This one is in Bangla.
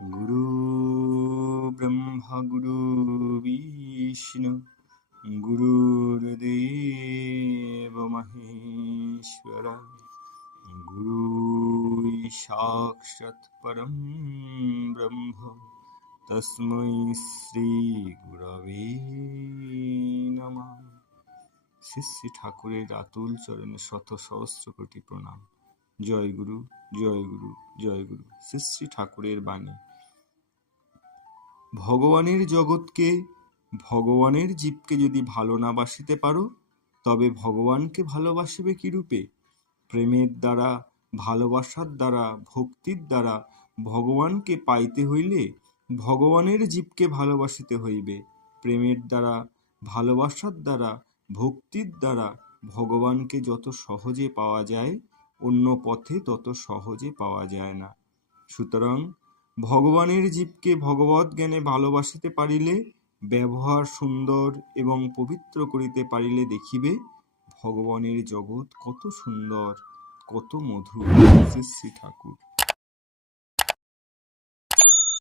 গুরু ব্রহ্মা গুরু বিষ্ণু গুরুর্দেব মহেশ্বরা গুরু সাক্ষাৎ পরম ব্রহ্ম তস্मै শ্রী গুরবে নমঃ। শ্রী শ্রী ঠাকুরের আতুল চরণে শত সহস্র কোটি প্রণাম। জয় গুরু, জয় গুরু, জয় গুরু। শ্রী শ্রী ঠাকুরের বাণী। ভগবানের জগৎকে, ভগবানের জীবকে যদি ভালো না বাসিতে পারো, তবে ভগবানকে ভালোবাসিবে কি রূপে? প্রেমের দ্বারা, ভালোবাসার দ্বারা, ভক্তির দ্বারা ভগবানকে পাইতে হইলে ভগবানের জীবকে ভালোবাসিতে হইবে। প্রেমের দ্বারা, ভালোবাসার দ্বারা, ভক্তির দ্বারা ভগবানকে যত সহজে পাওয়া যায়, অন্য পথে তত সহজে পাওয়া যায় না। সুতরাং ভগবানের জীবকে ভগবৎ জ্ঞানে ভালোবাসিতে পারিলে, ব্যবহার সুন্দর এবং পবিত্র করিতে পারিলে দেখিবে ভগবানের জগৎ কত সুন্দর, কত মধুর। শ্রী শ্রী ঠাকুর।